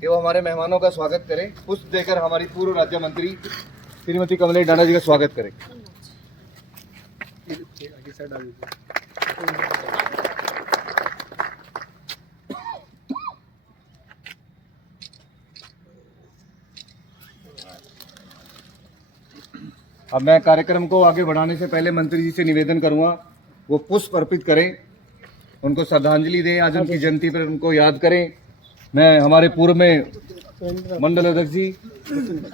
कि वो हमारे मेहमानों का स्वागत करें। पुष्प देकर हमारी पूर्व राज्य मंत्री श्रीमती कमलेश डांडा जी का स्वागत करें। अब मैं कार्यक्रम को आगे बढ़ाने से पहले मंत्री जी से निवेदन करूंगा वो पुष्प अर्पित करें, उनको श्रद्धांजलि दें, आज उनकी जयंती पर उनको याद करें। मैं हमारे पूर्व में मंडल अध्यक्ष जी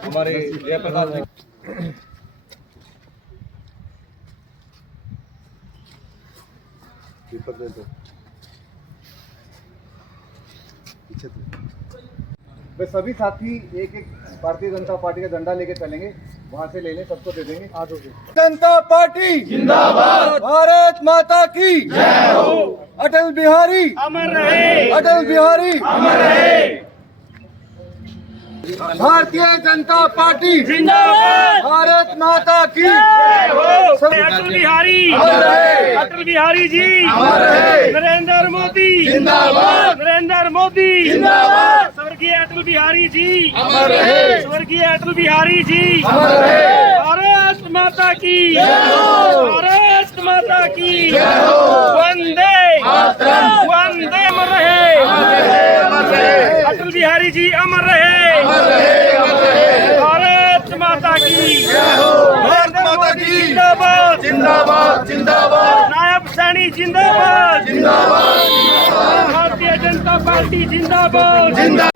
हमारे जयप्रकाश जी वे सभी साथी एक एक भारतीय जनता पार्टी का झंडा लेके चलेंगे, वहां से ले लें, सबको दे देंगे। जनता पार्टी जिंदाबाद, भारत माता की जय हो, अटल बिहारी अमर रहे, अटल बिहारी अमर रहे, भारतीय जनता पार्टी जिंदाबाद, भारत माता की जय हो, अटल बिहारी अमर रहे, अटल बिहारी जी अमर रहे, नरेंद्र मोदी जिंदाबाद, नरेंद्र मोदी जिंदाबाद, स्वर्गीय अटल बिहारी जी अमर रहे, स्वर्गीय अटल बिहारी जी अमर रहे, भारत माता की जय हो, भारत माता की जय हो, वंदे मातरम, वंदे अमर रहे, अमर रहे, अटल बिहारी जी अमर रहे, अमर रहे, अमर रहे, भारत माता की जय हो, भारत माता की जिंदाबाद जिंदाबाद, जिंदाबाद, नायब सैनी जिंदाबाद जिंदाबाद, भारतीय जनता पार्टी जिंदाबाद जिंदाबाद,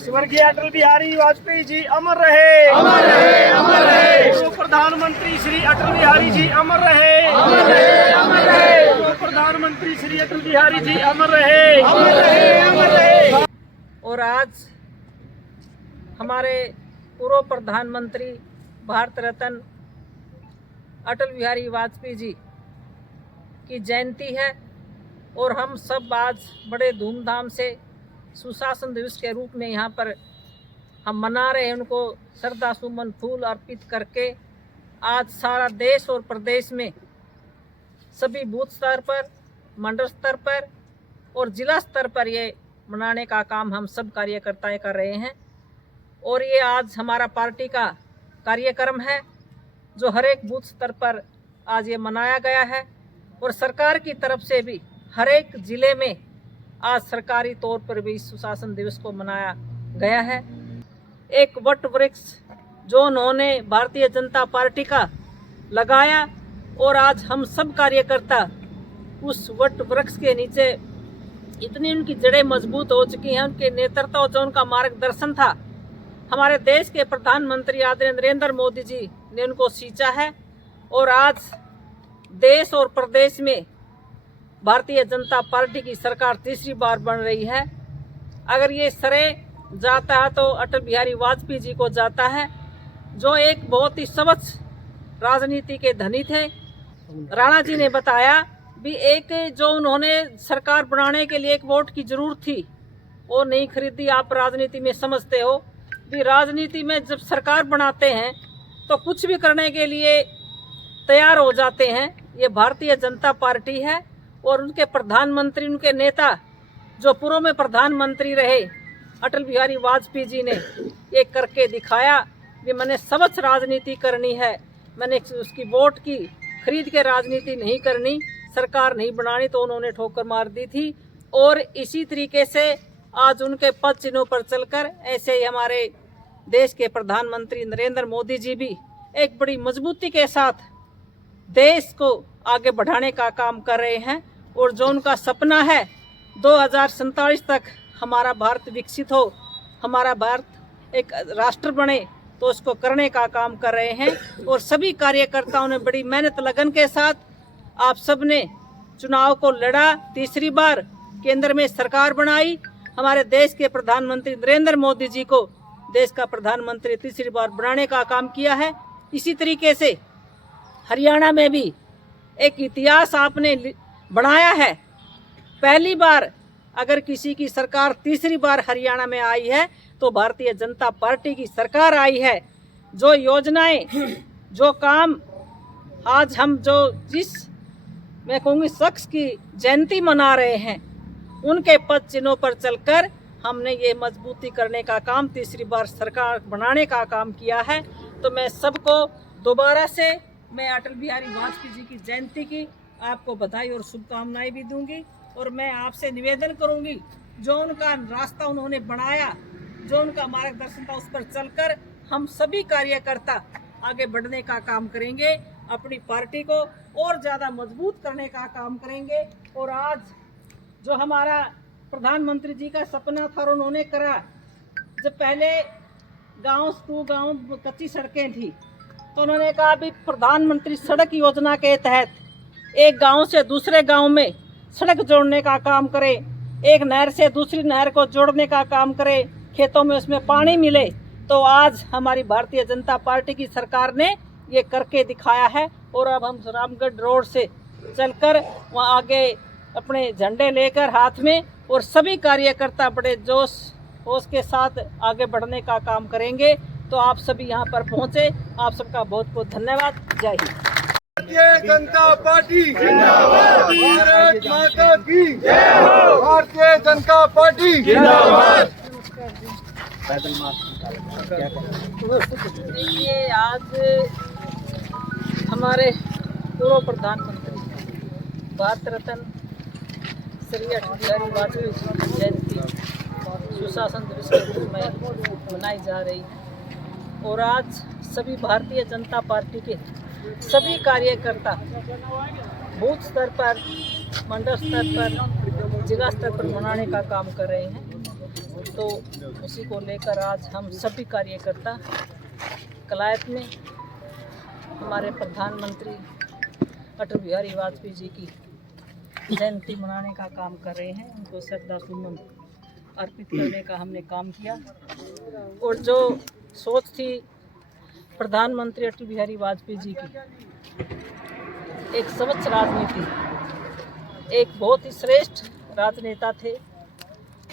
स्वर्गीय अटल बिहारी वाजपेयी जी अमर रहे, अमर रहे, अमर रहे, पूर्व प्रधानमंत्री श्री अटल बिहारी जी अमर रहे, अमर रहे, अमर रहे, पूर्व प्रधानमंत्री श्री अटल बिहारी जी अमर रहे, अमर रहे, अमर रहे। और आज हमारे पूर्व प्रधानमंत्री भारत रत्न अटल बिहारी वाजपेयी जी की जयंती है और हम सब आज बड़े धूमधाम से सुशासन दिवस के रूप में यहाँ पर हम मना रहे हैं। उनको श्रद्धा सुमन फूल अर्पित करके आज सारा देश और प्रदेश में सभी बूथ स्तर पर, मंडल स्तर पर और जिला स्तर पर ये मनाने का काम हम सब कार्यकर्ता कर रहे हैं। और ये आज हमारा पार्टी का कार्यक्रम है जो हर एक बूथ स्तर पर आज ये मनाया गया है और सरकार की तरफ से भी हर एक ज़िले में आज सरकारी तौर पर भी सुशासन दिवस को मनाया गया है। एक वट वृक्ष जो उन्होंने भारतीय जनता पार्टी का लगाया और आज हम सब कार्यकर्ता उस वट वृक्ष के नीचे इतनी उनकी जड़ें मजबूत हो चुकी हैं, उनके नेतृत्व जो उनका मार्गदर्शन था हमारे देश के प्रधानमंत्री आदरणीय नरेंद्र मोदी जी ने उनको सींचा है और आज देश और प्रदेश में भारतीय जनता पार्टी की सरकार तीसरी बार बन रही है। अगर ये श्रेय जाता है तो अटल बिहारी वाजपेयी जी को जाता है, जो एक बहुत ही स्वच्छ राजनीति के धनी थे। राणा जी ने बताया भी एक जो उन्होंने सरकार बनाने के लिए एक वोट की जरूरत थी वो नहीं खरीदी। आप राजनीति में समझते हो भी राजनीति में जब सरकार बनाते हैं तो कुछ भी करने के लिए तैयार हो जाते हैं। ये भारतीय जनता पार्टी है और उनके प्रधानमंत्री, उनके नेता जो पूर्व में प्रधानमंत्री रहे अटल बिहारी वाजपेयी जी ने ये करके दिखाया कि मैंने स्वच्छ राजनीति करनी है, मैंने उसकी वोट की खरीद के राजनीति नहीं करनी, सरकार नहीं बनानी, तो उन्होंने ठोकर मार दी थी। और इसी तरीके से आज उनके पद चिन्हों पर चलकर ऐसे ही हमारे देश के प्रधानमंत्री नरेंद्र मोदी जी भी एक बड़ी मजबूती के साथ देश को आगे बढ़ाने का काम कर रहे हैं। और जो उनका सपना है 2047 तक हमारा भारत विकसित हो, हमारा भारत एक राष्ट्र बने, तो उसको करने का काम कर रहे हैं। और सभी कार्यकर्ताओं ने बड़ी मेहनत लगन के साथ आप सब ने चुनाव को लड़ा, तीसरी बार केंद्र में सरकार बनाई, हमारे देश के प्रधानमंत्री नरेंद्र मोदी जी को देश का प्रधानमंत्री तीसरी बार बनाने का काम किया है। इसी तरीके से हरियाणा में भी एक इतिहास आपने बनाया है। पहली बार अगर किसी की सरकार तीसरी बार हरियाणा में आई है तो भारतीय जनता पार्टी की सरकार आई है। जो योजनाएं, जो काम आज हम जो जिस मैं कहूँगी शख्स की जयंती मना रहे हैं, उनके पद चिन्हों पर चलकर हमने ये मजबूती करने का काम, तीसरी बार सरकार बनाने का काम किया है। तो मैं सबको दोबारा से मैं अटल बिहारी वाजपेयी जी की जयंती की आपको बधाई और शुभकामनाएं भी दूंगी। और मैं आपसे निवेदन करूंगी, जो उनका रास्ता उन्होंने बनाया, जो उनका मार्गदर्शन था, उस पर चलकर हम सभी कार्यकर्ता आगे बढ़ने का काम करेंगे, अपनी पार्टी को और ज़्यादा मजबूत करने का काम करेंगे। और आज जो हमारा प्रधानमंत्री जी का सपना था और उन्होंने करा, जब पहले गांव टू गांव कच्ची सड़कें थी, तो उन्होंने कहा अभी प्रधानमंत्री सड़क योजना के तहत एक गांव से दूसरे गांव में सड़क जोड़ने का काम करें, एक नहर से दूसरी नहर को जोड़ने का काम करें, खेतों में उसमें पानी मिले। तो आज हमारी भारतीय जनता पार्टी की सरकार ने ये करके दिखाया है। और अब हम रामगढ़ रोड से चलकर वहाँ आगे अपने झंडे लेकर हाथ में और सभी कार्यकर्ता बड़े जोश होश के साथ आगे बढ़ने का काम करेंगे। तो आप सभी यहाँ पर पहुँचे, आप सबका बहुत बहुत धन्यवाद। जय हिंद। भारतीय जनता पार्टी जिंदाबाद, भारत माता की जय हो, भारतीय जनता पार्टी जिंदाबाद। देखिए, आज हमारे पूर्व प्रधानमंत्री भारत रत्न श्री अटल बिहारी वाजपेयी जी की जयंती सुशासन दिवस के रूप में मनाई जा रही है। और आज सभी भारतीय जनता पार्टी के सभी कार्यकर्ता बूथ स्तर पर, मंडल स्तर पर, जिला स्तर पर मनाने का काम कर रहे हैं। तो उसी को लेकर आज हम सभी कार्यकर्ता कलायत में हमारे प्रधानमंत्री अटल बिहारी वाजपेयी जी की जयंती मनाने का काम कर रहे हैं। उनको श्रद्धा सुमन अर्पित करने का हमने काम किया। और जो सोच थी प्रधानमंत्री अटल बिहारी वाजपेयी जी की, एक स्वच्छ राजनीति, एक बहुत ही श्रेष्ठ राजनेता थे।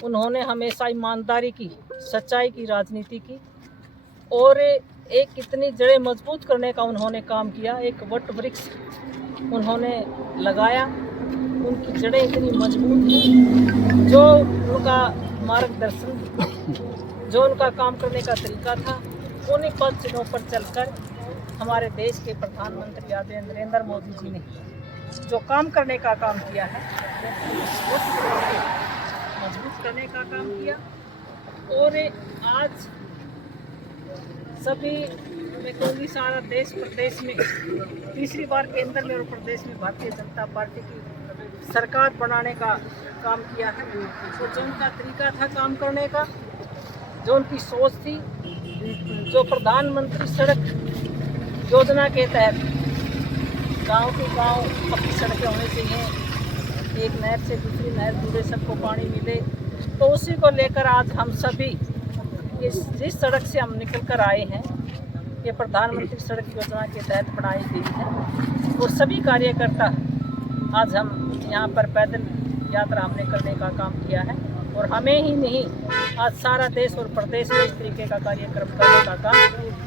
उन्होंने हमेशा ईमानदारी की, सच्चाई की राजनीति की और एक कितनी जड़ें मजबूत करने का उन्होंने काम किया। एक वट वृक्ष उन्होंने लगाया, उनकी जड़ें इतनी मजबूत थी। जो उनका मार्गदर्शन, जो उनका काम करने का तरीका था, उन्हीं पद चिन्हों पर चलकर हमारे देश के प्रधानमंत्री आदरणीय नरेंद्र मोदी जी ने जो काम करने का काम किया है, मजबूत करने का काम किया। और आज सभी, मैं कहूँगी सारा देश प्रदेश में तीसरी बार केंद्र में और प्रदेश में भारतीय जनता पार्टी की सरकार बनाने का काम किया है। तो जो उनका तरीका था काम करने का, जो उनकी सोच थी, जो प्रधानमंत्री सड़क योजना के तहत गांव के गांव अपनी सड़कें होनी चाहिए, एक नहर से दूसरी नहर जुड़े, सबको पानी मिले, तो उसी को लेकर आज हम सभी जिस सड़क से हम निकल कर आए हैं, ये प्रधानमंत्री सड़क योजना के तहत बनाई गई है। और सभी कार्यकर्ता आज हम यहाँ पर पैदल यात्रा हमने करने का काम किया है। और हमें ही नहीं, आज सारा देश और प्रदेश में इस तरीके का कार्यक्रम करने का काम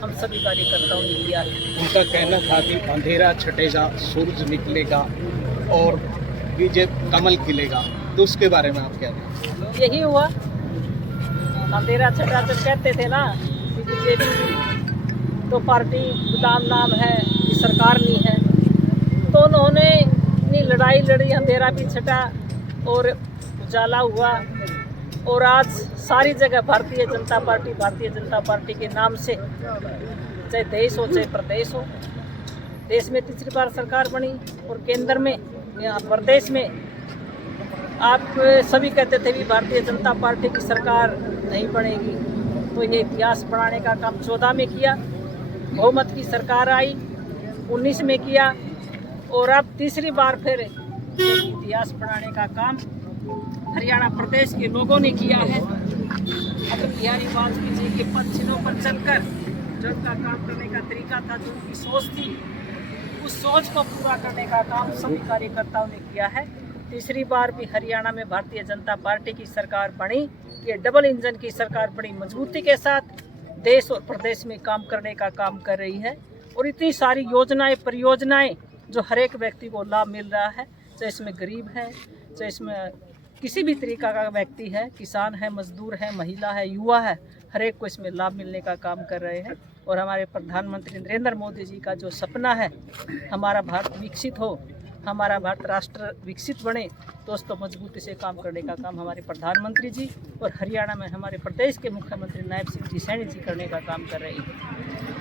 हम सभी कार्यकर्ताओं ने किया है। उनका कहना था कि अंधेरा छटेगा, सूरज निकलेगा और बीजेपी कमल खिलेगा, तो उसके बारे में आप क्या कहें? यही हुआ, अंधेरा छटा जब कहते थे ना कि बीजेपी तो पार्टी गुलाम नाम है, ये सरकार नहीं है, तो उन्होंने इतनी लड़ाई लड़ी, अंधेरा भी छटा और उजाला हुआ। और आज सारी जगह भारतीय जनता पार्टी के नाम से, चाहे देश हो चाहे प्रदेश हो, देश में तीसरी बार सरकार बनी और केंद्र में या प्रदेश में आप सभी कहते थे भी भारतीय जनता पार्टी की सरकार नहीं बनेगी। तो ये इतिहास बढ़ाने का काम 14 में किया, बहुमत की सरकार आई 19 में किया और अब तीसरी बार फिर इतिहास बढ़ाने का काम हरियाणा प्रदेश के लोगों ने किया है। अटल बिहारी वाजपेयी जी के पद चिन्हों पर चलकर जो उनका काम करने का तरीका था, जो उनकी सोच थी, उस सोच को पूरा करने का काम सभी कार्यकर्ताओं ने किया है। तीसरी बार भी हरियाणा में भारतीय जनता पार्टी की सरकार बनी। ये डबल इंजन की सरकार बड़ी मजबूती के साथ देश और प्रदेश में काम करने का काम कर रही है। और इतनी सारी योजनाएं, परियोजनाएं जो हर एक व्यक्ति को लाभ मिल रहा है, चाहे इसमें गरीब है, चाहे इसमें किसी भी तरीका का व्यक्ति है, किसान है, मजदूर है, महिला है, युवा है, हर एक को इसमें लाभ मिलने का काम कर रहे हैं। और हमारे प्रधानमंत्री नरेंद्र मोदी जी का जो सपना है, हमारा भारत विकसित हो, हमारा भारत राष्ट्र विकसित बने, तो उस पर मजबूती से काम करने का काम हमारे प्रधानमंत्री जी और हरियाणा में हमारे प्रदेश के मुख्यमंत्री नायब सिंह जी सैनी जी करने का काम कर रहे हैं।